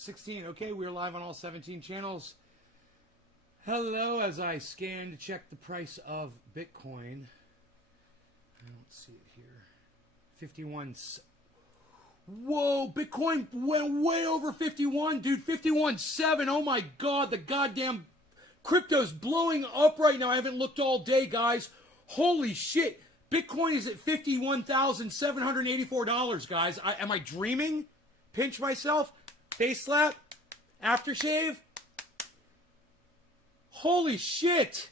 16. Okay, we're live on all 17 channels. Hello, as I scan to check the price of Bitcoin. I don't see it here. 51. Whoa, Bitcoin went way over 51, dude. 51.7. Oh my God, the goddamn crypto's blowing up right now. I haven't looked all day, guys. Holy shit. Bitcoin is at $51,784, guys. Am I dreaming? Pinch myself. Face slap. Aftershave. Holy shit.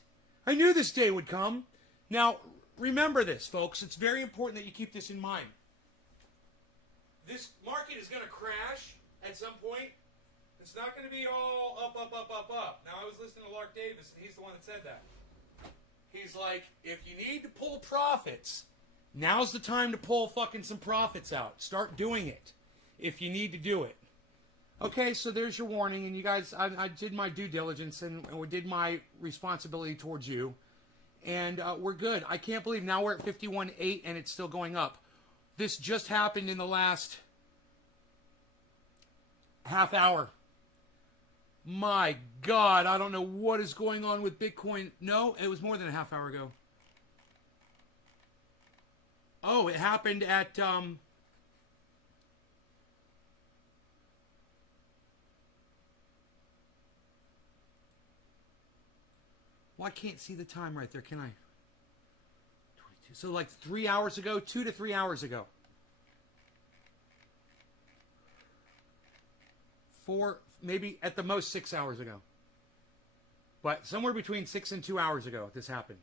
I knew this day would come. Now, remember this, folks. It's very important that you keep this in mind. This market is going to crash at some point. It's not going to be all up, up, up, up, up. Now, I was listening to Lark Davis, and he's the one that said that. He's like, if you need to pull profits, now's the time to pull fucking some profits out. Start doing it if you need to do it. Okay, so there's your warning, and you guys, I did my due diligence, and we did my responsibility towards you, and we're good. I can't believe now we're at 51.8, and it's still going up. This just happened in the last half hour. My God, I don't know what is going on with Bitcoin. No, it was more than a half hour ago. Oh, it happened at... Well, I can't see the time right there, can I? 22. So like 3 hours ago, 2 to 3 hours ago. 4, maybe at the most 6 hours ago. But somewhere between 6 and 2 hours ago, this happened.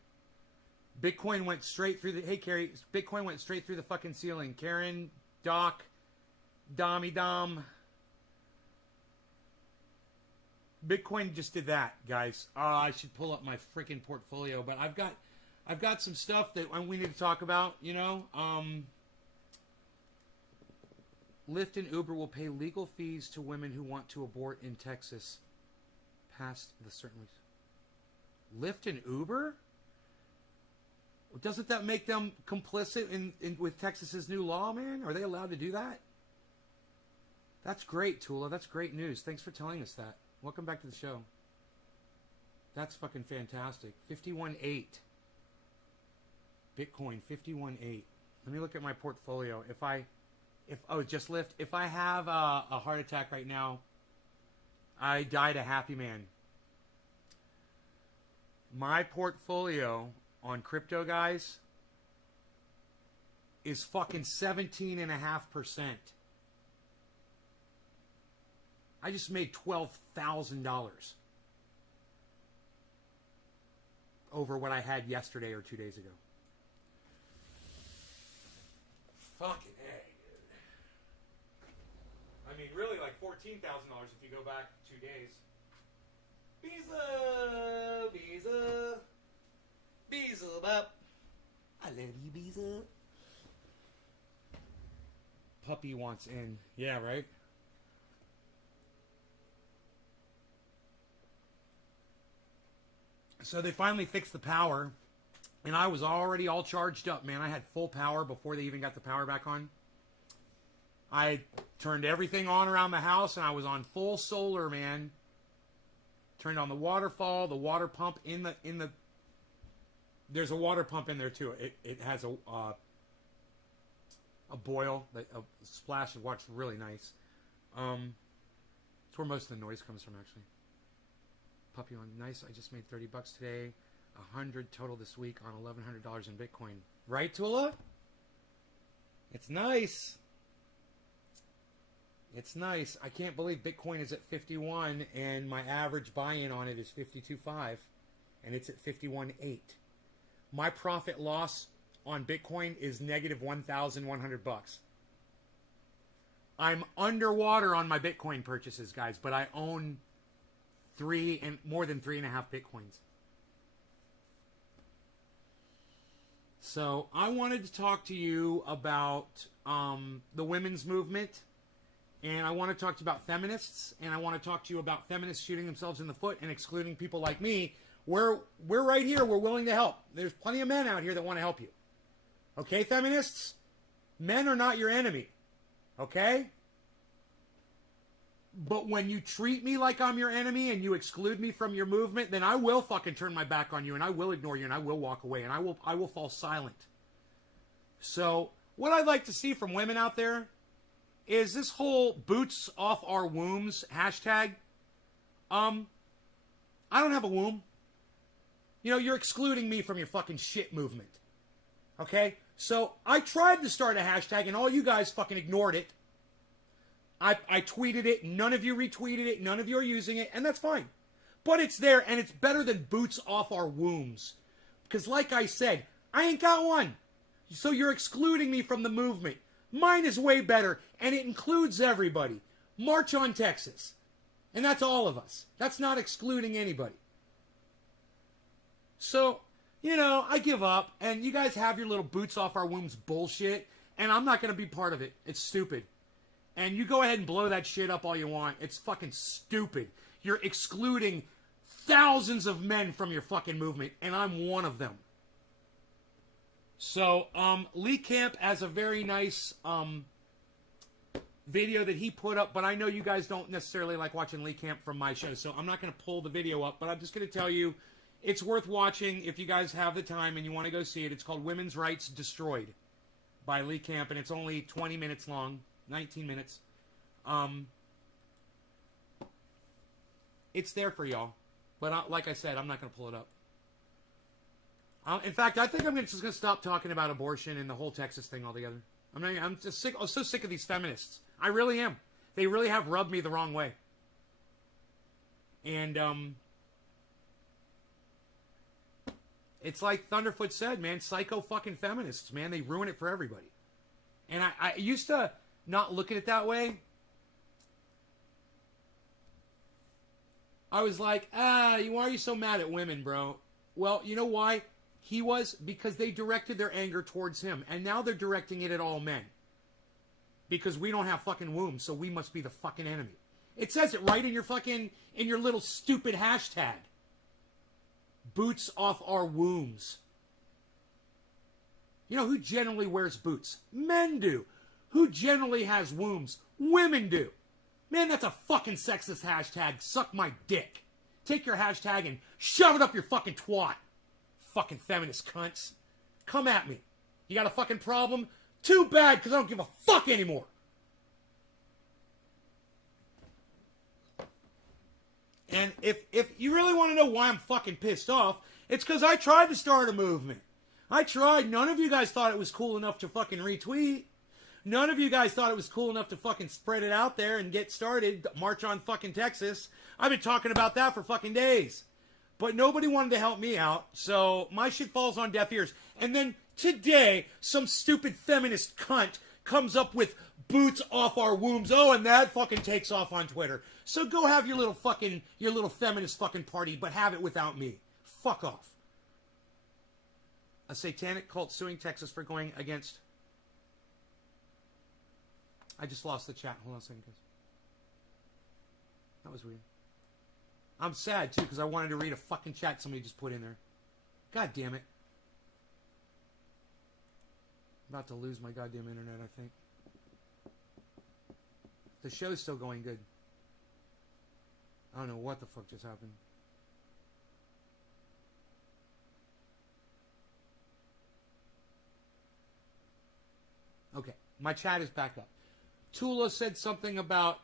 Bitcoin went straight through the... Hey, Carrie. Bitcoin went straight through the fucking ceiling. Karen, Doc, Dommy Dom. Bitcoin just did that, guys. I should pull up my freaking portfolio, but I've got some stuff that we need to talk about, you know. Lyft and Uber will pay legal fees to women who want to abort in Texas past the certain... Lyft and Uber? Doesn't that make them complicit in with Texas's new law, man? Are they allowed to do that? That's great, Tula. That's great news. Thanks for telling us that. Welcome back to the show. That's fucking fantastic. 51.8. Bitcoin, 51.8. Let me look at my portfolio. Just Lyft. If I have a heart attack right now, I died a happy man. My portfolio on crypto, guys, is fucking 17.5%. I just made $12,000 over what I had yesterday or 2 days ago. Fucking A, dude. I mean, really like $14,000 if you go back 2 days. Beezel up. I love you, Beezel. Puppy wants in. Yeah, right? So they finally fixed the power, and I was already all charged up, man. I had full power before they even got the power back on. I turned everything on around the house, and I was on full solar, man. Turned on the waterfall, the water pump in the. There's a water pump in there too. It has a boil, a splash of water. It's really nice. It's where most of the noise comes from, actually. Puppy on nice. I just made $30 today. $100 total this week on $1,100 in Bitcoin. Right, Tula? It's nice. It's nice. I can't believe Bitcoin is at 51 and my average buy-in on it is 52.5 and it's at 51.8. My profit loss on Bitcoin is negative $1,100. I'm underwater on my Bitcoin purchases, guys, but I own more than 3.5 Bitcoins. So I wanted to talk to you about the women's movement, and I want to talk to you about feminists, and I want to talk to you about feminists shooting themselves in the foot and excluding people like me. We're right here. We're willing to help. There's plenty of men out here that want to help you. Okay, feminists? Men are not your enemy. Okay? But when you treat me like I'm your enemy and you exclude me from your movement, then I will fucking turn my back on you and I will ignore you and I will walk away and I will fall silent. So what I'd like to see from women out there is this whole boots off our wombs hashtag. I don't have a womb. You know, you're excluding me from your fucking shit movement. Okay? So I tried to start a hashtag and all you guys fucking ignored it. I tweeted it, none of you retweeted it, none of you are using it, and that's fine. But it's there, and it's better than boots off our wombs. Because like I said, I ain't got one. So you're excluding me from the movement. Mine is way better, and it includes everybody. March on Texas. And that's all of us. That's not excluding anybody. So, you know, I give up, and you guys have your little boots off our wombs bullshit, and I'm not going to be part of it. It's stupid. And you go ahead and blow that shit up all you want. It's fucking stupid. You're excluding thousands of men from your fucking movement, and I'm one of them. So, Lee Camp has a very nice video that he put up, but I know you guys don't necessarily like watching Lee Camp from my show, so I'm not going to pull the video up, but I'm just going to tell you it's worth watching if you guys have the time and you want to go see it. It's called Women's Rights Destroyed by Lee Camp, and it's only 20 minutes long. 19 minutes. It's there for y'all. But like I said, I'm not going to pull it up. In fact, I think I'm just going to stop talking about abortion and the whole Texas thing altogether. I'm just sick. I'm so sick of these feminists. I really am. They really have rubbed me the wrong way. And it's like Thunderfoot said, man, psycho fucking feminists, man. They ruin it for everybody. And I used to not look at it that way. I was like, why are you so mad at women, bro? Well, you know why? Because they directed their anger towards him. And now they're directing it at all men. Because we don't have fucking wombs, so we must be the fucking enemy. It says it right in your little stupid hashtag. Boots off our wombs. You know who generally wears boots? Men do. Who generally has wombs? Women do. Man, that's a fucking sexist hashtag. Suck my dick. Take your hashtag and shove it up your fucking twat. Fucking feminist cunts. Come at me. You got a fucking problem? Too bad, because I don't give a fuck anymore. And if you really want to know why I'm fucking pissed off, it's because I tried to start a movement. I tried. None of you guys thought it was cool enough to fucking retweet. None of you guys thought it was cool enough to fucking spread it out there and get started. March on fucking Texas. I've been talking about that for fucking days. But nobody wanted to help me out. So my shit falls on deaf ears. And then today, some stupid feminist cunt comes up with boots off our wombs. Oh, and that fucking takes off on Twitter. So go have your little feminist fucking party, but have it without me. Fuck off. A satanic cult suing Texas for going against... I just lost the chat. Hold on a second, guys. That was weird. I'm sad, too, because I wanted to read a fucking chat somebody just put in there. God damn it. I'm about to lose my goddamn internet, I think. The show's still going good. I don't know what the fuck just happened. Okay, my chat is back up. Tula said something about...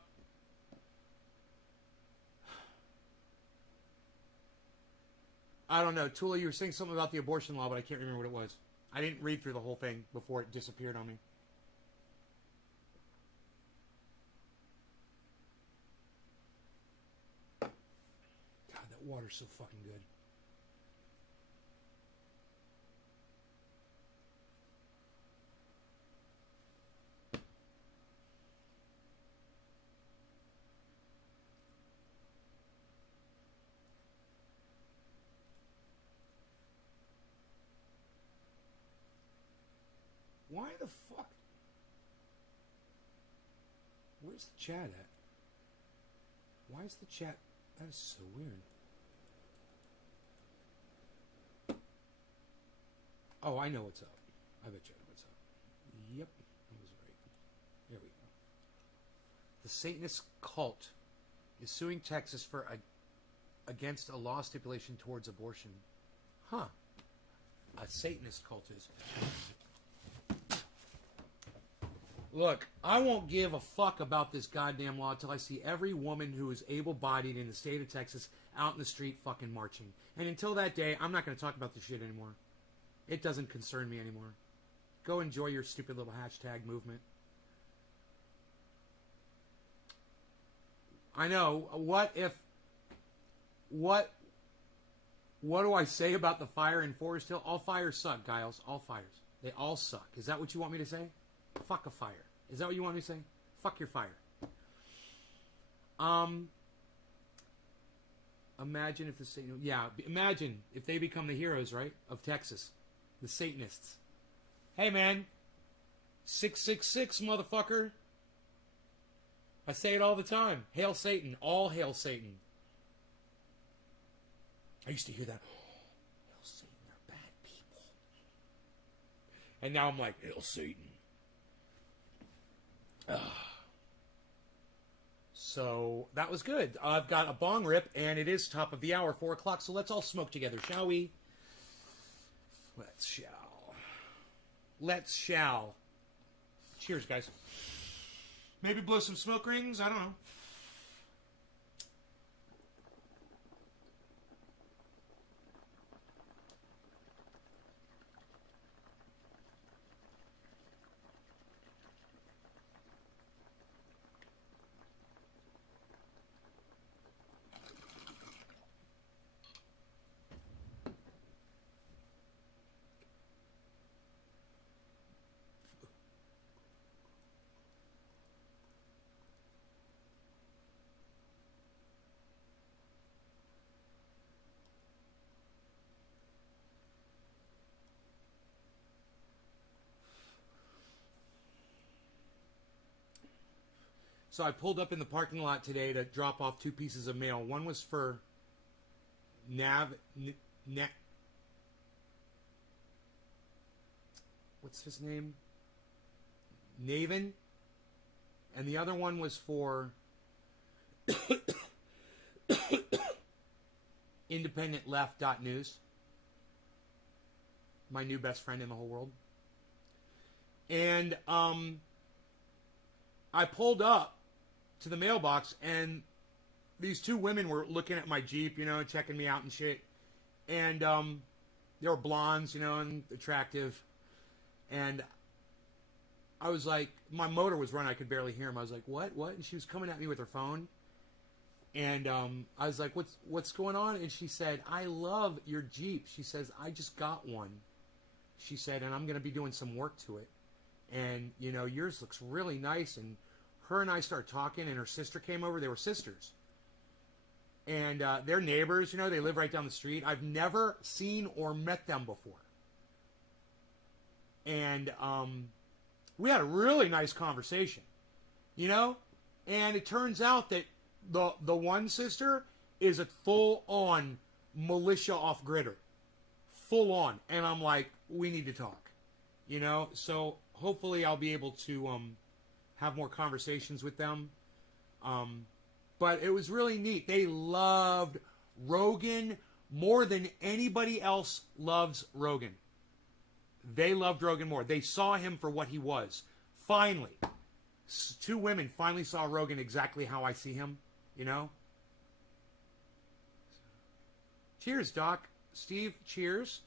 I don't know. Tula, you were saying something about the abortion law, but I can't remember what it was. I didn't read through the whole thing before it disappeared on me. God, that water's so fucking good. Why the fuck? Where's the chat at? Why is the chat... That is so weird. Oh, I know what's up. I bet you know what's up. Yep, I was right. There we go. The Satanist cult is suing Texas for against a law stipulation towards abortion. Huh. A Satanist cult is. Look, I won't give a fuck about this goddamn law until I see every woman who is able-bodied in the state of Texas out in the street fucking marching. And until that day, I'm not going to talk about this shit anymore. It doesn't concern me anymore. Go enjoy your stupid little hashtag movement. I know. What do I say about the fire in Forest Hill? All fires suck, Giles. All fires. They all suck. Is that what you want me to say? Fuck a fire. Is that what you want me to say? Fuck your fire. Imagine if imagine if they become the heroes, right, of Texas. The Satanists. Hey, man. 666, motherfucker. I say it all the time. Hail Satan. All hail Satan. I used to hear that. Oh, hail Satan, they're bad people. And now I'm like, hail Satan. So that was good. I've got a bong rip, and it is top of the hour, 4 o'clock. So let's all smoke together, shall we? Let's shall. Cheers, guys. Maybe blow some smoke rings. I don't know. So I pulled up in the parking lot today to drop off 2 pieces of mail. One was for what's his name? Navin. And the other one was for IndependentLeft.news. My new best friend in the whole world. And I pulled up to the mailbox, and these 2 women were looking at my Jeep, checking me out and shit. And they were blondes, and attractive. And I was like, my motor was running. I could barely hear him. I was like, what? And she was coming at me with her phone. And I was like, what's going on? And she said, I love your Jeep. She says, I just got one. She said, and I'm going to be doing some work to it. And, yours looks really nice. And her and I started talking, and her sister came over. They were sisters. And they're neighbors, they live right down the street. I've never seen or met them before. And we had a really nice conversation, And it turns out that the one sister is a full-on militia off-gridder. Full-on. And I'm like, we need to talk, So hopefully I'll be able to have more conversations with them. But it was really neat. They loved Rogan more than anybody else loves Rogan. They loved Rogan more. They saw him for what he was. Finally. 2 women finally saw Rogan exactly how I see him, Cheers, Doc. Steve, cheers.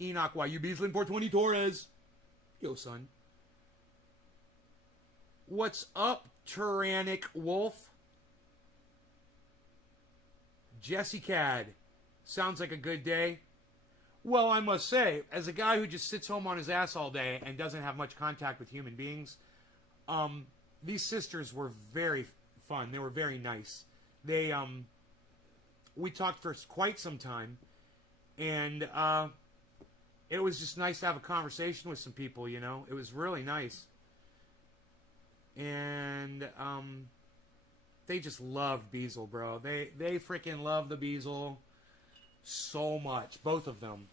Enoch, why you Beaslin for 20 Torres? Yo, son. What's up, Tyrannic Wolf? Jesse Cad. Sounds like a good day. Well, I must say, as a guy who just sits home on his ass all day and doesn't have much contact with human beings, these sisters were very fun. They were very nice. They, we talked for quite some time, and it was just nice to have a conversation with some people, It was really nice. And they just loved Beazle, bro. They freaking love the Beazle so much, both of them.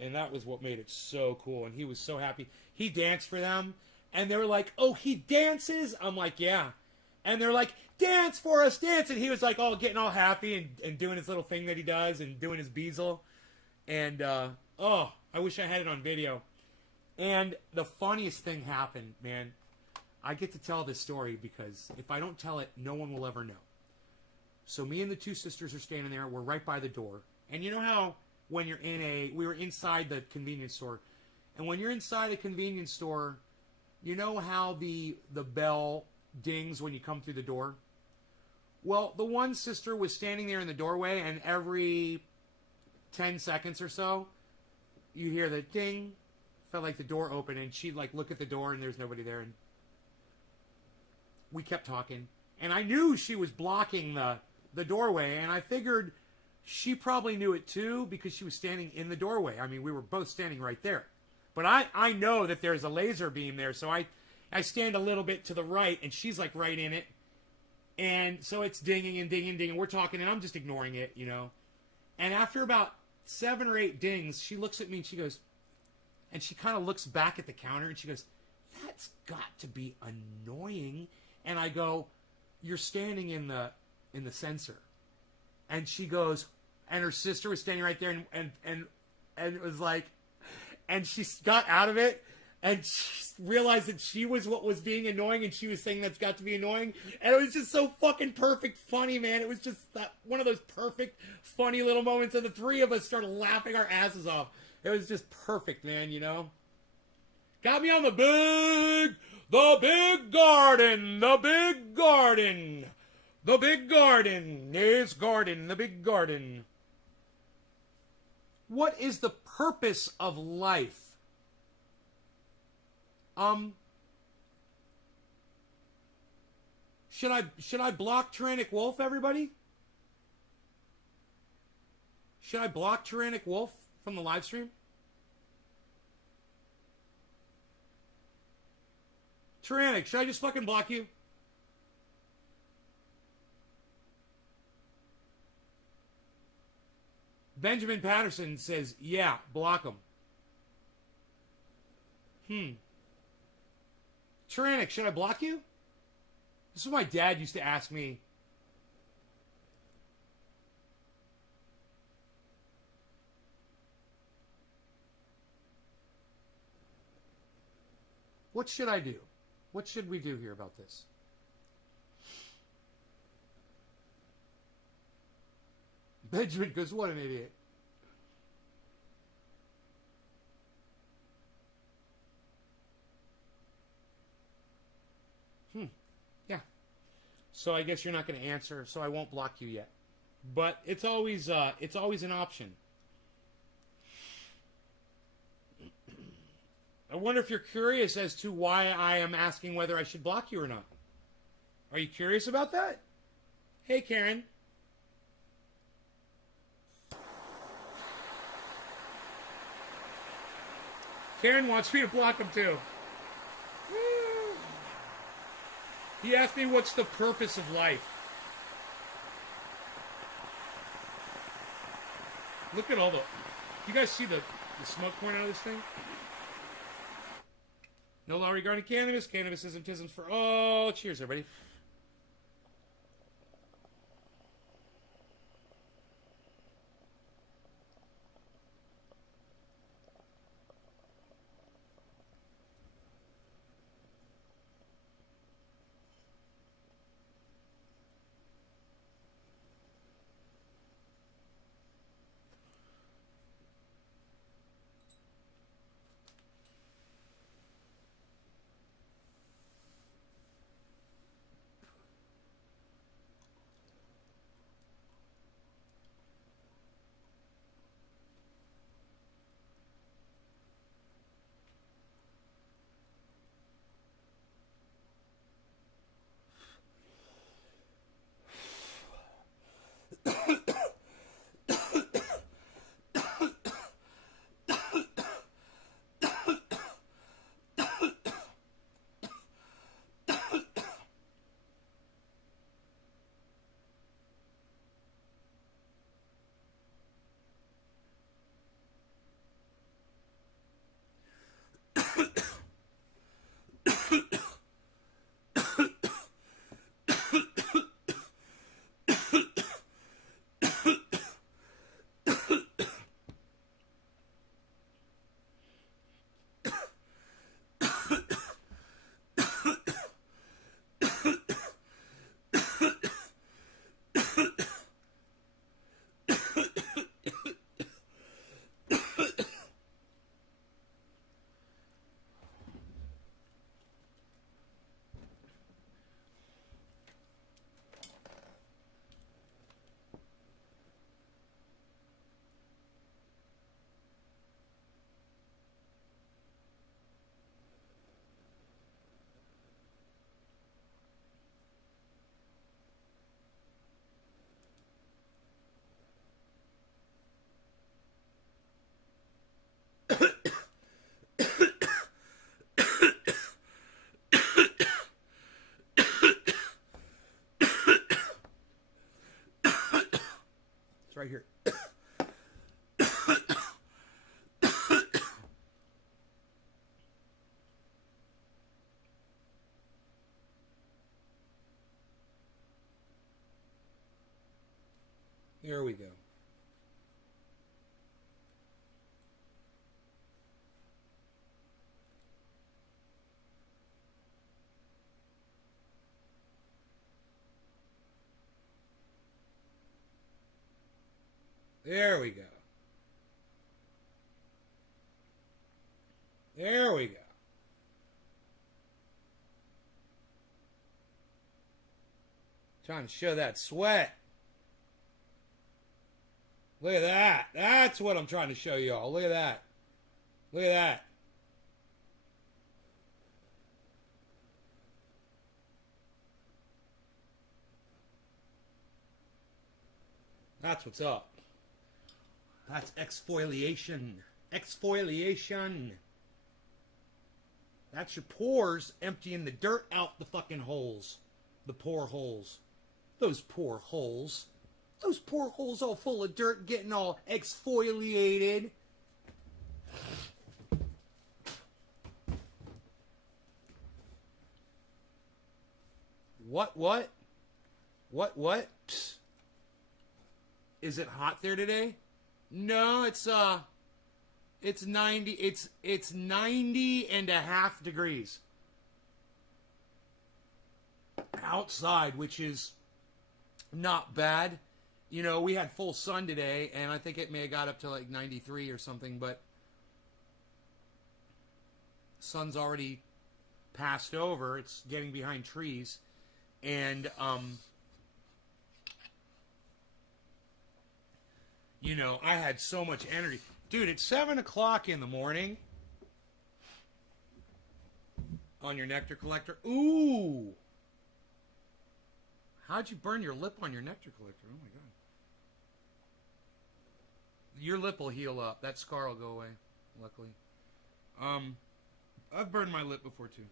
And that was what made it so cool. And he was so happy. He danced for them, and they were like, oh, he dances? I'm like, yeah. And they're like, dance for us, dance. And he was like, getting all happy and doing his little thing that he does and doing his beazle. And, I wish I had it on video. And the funniest thing happened, man. I get to tell this story because if I don't tell it, no one will ever know. So me and the two sisters are standing there. We're right by the door. And you know how when you're we were inside the convenience store. And when you're inside a convenience store, you know how the bell dings when you come through the door? Well, the one sister was standing there in the doorway, and every 10 seconds or so, you hear the ding. Felt like the door opened, and she'd like look at the door, and there's nobody there. And we kept talking. And I knew she was blocking the doorway, and I figured she probably knew it too because she was standing in the doorway. I mean, we were both standing right there. But I know that there's a laser beam there, so I stand a little bit to the right, and she's like right in it. And so it's dinging and dinging and dinging. We're talking, and I'm just ignoring it, you know. And after about 7 or 8 dings, she looks at me and she goes, and she kind of looks back at the counter, and she goes, that's got to be annoying. And I go, you're standing in the sensor. And she goes, and her sister was standing right there, and it was like, and she got out of it, and she realized that she was what was being annoying, and she was saying that's got to be annoying. And it was just so fucking perfect funny, man. It was just that one of those perfect funny little moments, and the three of us started laughing our asses off. It was just perfect, man, you know? Got me on the big garden, the big garden. The big garden, yes, garden, the big garden. What is the purpose of life? Should I block Tyrannic Wolf, everybody? Should I block Tyrannic Wolf from the live stream? Tyrannic, should I just fucking block you? Benjamin Patterson says, yeah, block him. Tyrannic, should I block you? This is what my dad used to ask me. What should I do? What should we do here about this? Benjamin goes, what an idiot. Yeah. So I guess you're not going to answer, so I won't block you yet. But it's always an option. I wonder if you're curious as to why I am asking whether I should block you or not. Are you curious about that? Hey, Karen. Karen wants me to block him too. He asked me what's the purpose of life. Look at all the... You guys see the smoke pouring out of this thing? No law regarding cannabis. Cannabis isn't for all. Cheers, everybody. right here. There we go. There we go. There we go. Trying to show that sweat. Look at that. That's what I'm trying to show y'all. Look at that. Look at that. That's what's up. That's exfoliation. Exfoliation. That's your pores emptying the dirt out the fucking holes. The pore holes. Those pore holes. Those pore holes all full of dirt getting all exfoliated. What? Is it hot there today? No, it's 90, it's 90 and a half degrees outside, which is not bad. You know, we had full sun today, and I think it may have got up to like 93 or something, but sun's already passed over. It's getting behind trees, and you know, I had so much energy. Dude, it's 7 o'clock in the morning on your nectar collector. Ooh! How'd you burn your lip on your nectar collector? Oh my god. Your lip will heal up. That scar will go away, luckily. I've burned my lip before too.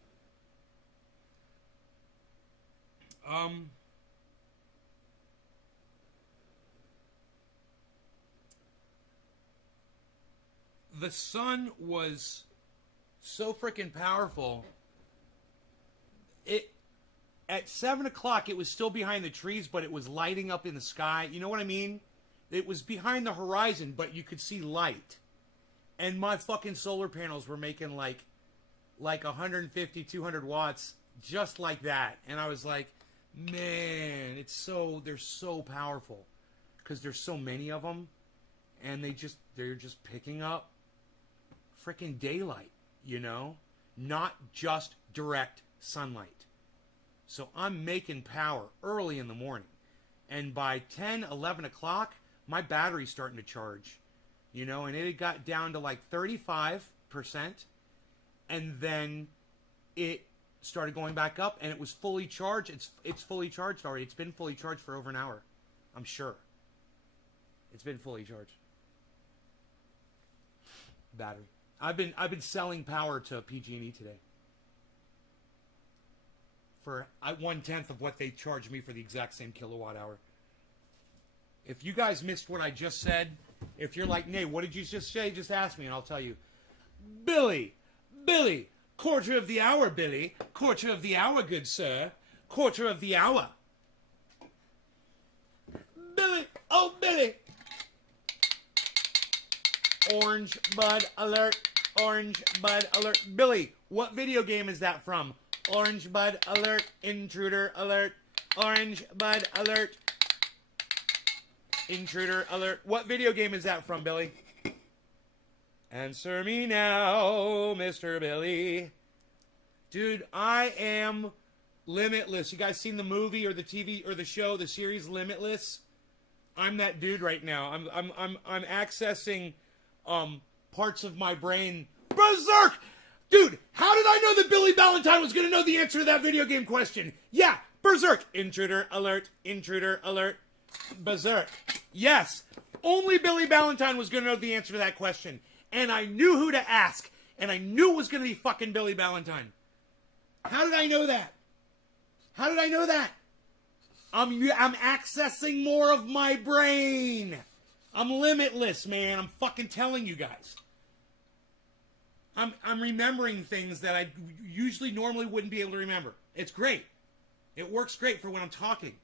The sun was so freaking powerful. At 7 o'clock, it was still behind the trees, but it was lighting up in the sky. You know what I mean? It was behind the horizon, but you could see light. And my fucking solar panels were making like 150, 200 watts, just like that. And I was like, man, they're so powerful. Because there's so many of them. And they're just picking up freaking daylight, you know? Not just direct sunlight. So I'm making power early in the morning. And by 10, 11 o'clock, my battery's starting to charge. You know, and it had got down to like 35%. And then it started going back up, and it was fully charged. It's fully charged already. It's been fully charged for over an hour. I'm sure. It's been fully charged. Battery. I've been selling power to PG&E today for 1/10 of what they charge me for the exact same kilowatt hour. If you guys missed what I just said, if you're like, Nay, what did you just say? Just ask me and I'll tell you. Billy, quarter of the hour, Billy. Quarter of the hour, good sir. Quarter of the hour. Billy, oh, Billy. Orange bud alert. Orange bud alert. Billy, what video game is that from? Orange bud alert. Intruder alert. Orange bud alert. Intruder alert. What video game is that from, Billy? Answer me now, Mr. Billy. Dude, I am limitless. You guys seen the movie or the TV or the show, the series Limitless? I'm that dude right now. I'm accessing parts of my brain. Berserk! Dude, how did I know that Billy Ballantyne was going to know the answer to that video game question? Yeah, Berserk. Intruder alert. Intruder alert. Berserk. Yes, only Billy Ballantyne was going to know the answer to that question. And I knew who to ask. And I knew it was going to be fucking Billy Ballantyne. How did I know that? How did I know that? I'm accessing more of my brain. I'm limitless, man. I'm fucking telling you guys. I'm remembering things that I usually normally wouldn't be able to remember. It's great. It works great for when I'm talking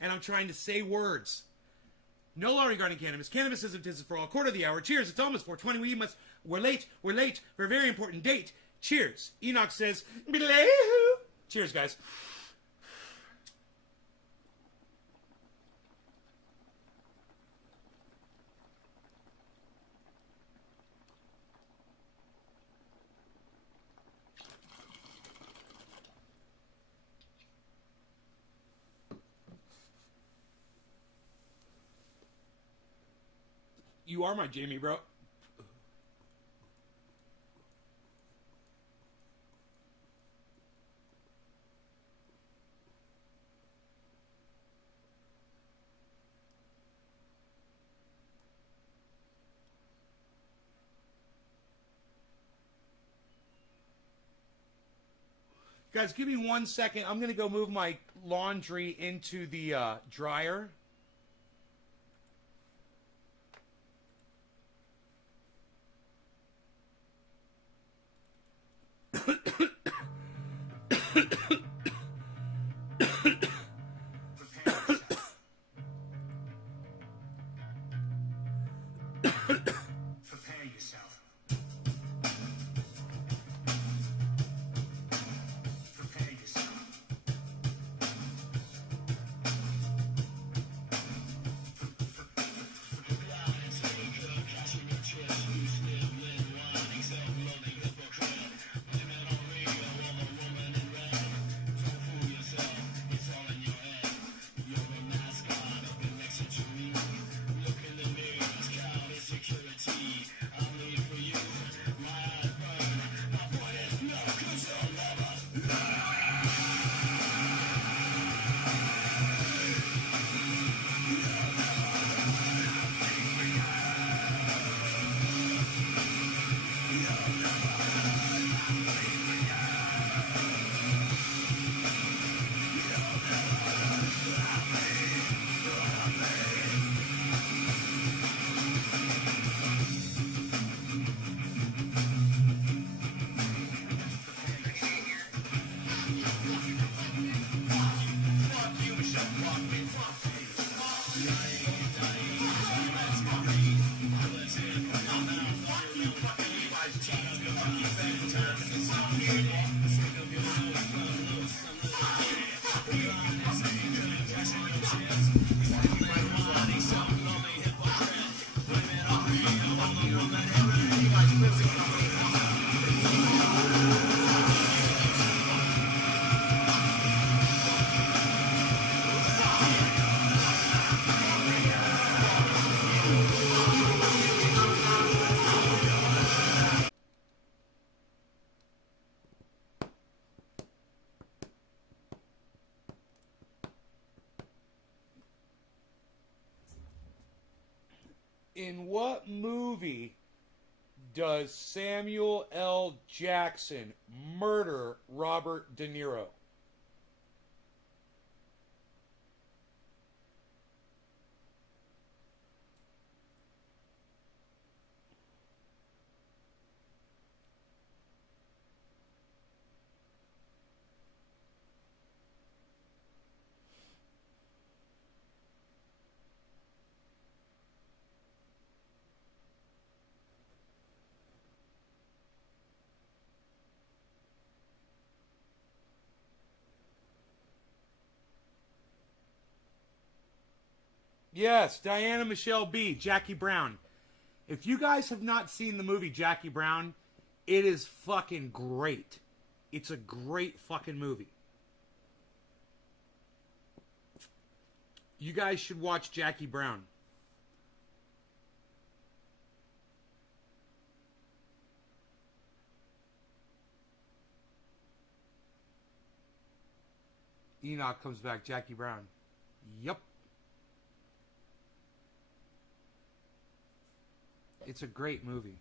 and I'm trying to say words. No law regarding cannabis. Cannabis isn't for all. Quarter of the hour. Cheers. It's almost 4:20. We're late for a very important date. Cheers. Enoch says, Belayhoo. Cheers, guys. You are my Jamie, bro. Guys, give me 1 second. I'm going to go move my laundry into the dryer. Prepare yourself. Prepare yourself. In what movie does Samuel L. Jackson murder Robert De Niro? Yes, Diana Michelle B., Jackie Brown. If you guys have not seen the movie Jackie Brown, it is fucking great. It's a great fucking movie. You guys should watch Jackie Brown. Enoch comes back, Jackie Brown. Yup. It's a great movie.